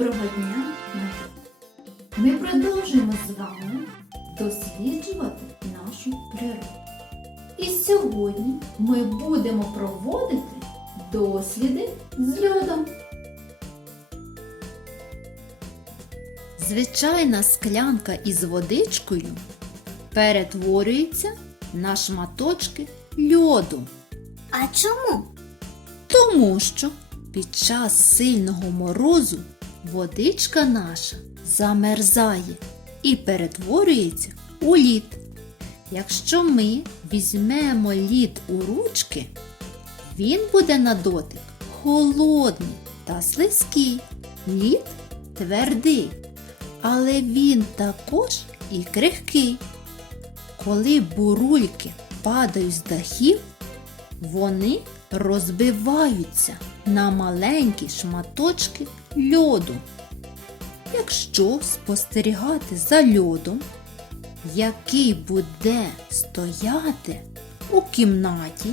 Доброго дня, малята! Ми продовжуємо з вами досліджувати нашу природу. І сьогодні ми будемо проводити досліди з льодом. Звичайна склянка із водичкою перетворюється на шматочки льоду. А чому? Тому що під час сильного морозу водичка наша замерзає і перетворюється у лід. Якщо ми візьмемо лід у ручки, він буде на дотик холодний та слизький. Лід твердий, але він також і крихкий. Коли бурульки падають з дахів, вони розбиваються на маленькі шматочки льоду. Якщо спостерігати за льодом, який буде стояти у кімнаті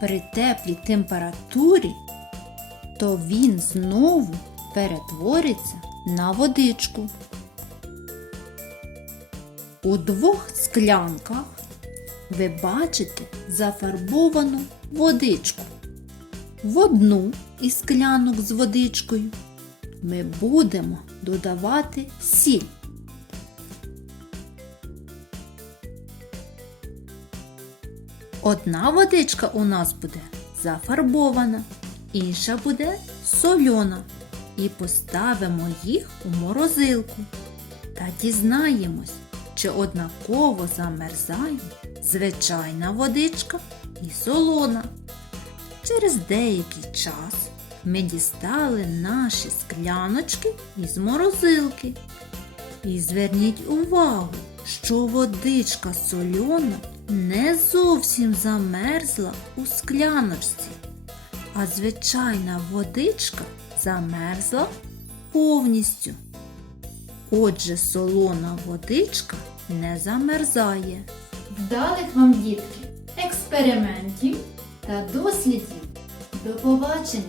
при теплій температурі, то він знову перетвориться на водичку. У двох склянках ви бачите зафарбовану водичку. В одну із склянок з водичкою ми будемо додавати сіль. Одна водичка у нас буде зафарбована, інша буде сольона. І поставимо їх у морозилку та дізнаємось, чи однаково замерзає звичайна водичка і солона. Через деякий час ми дістали наші скляночки із морозилки. І зверніть увагу, що водичка сольона не зовсім замерзла у скляночці, а звичайна водичка замерзла повністю. Отже, солона водичка не замерзає. Вдалих вам, дітки, експериментів та дослідів. До побачення!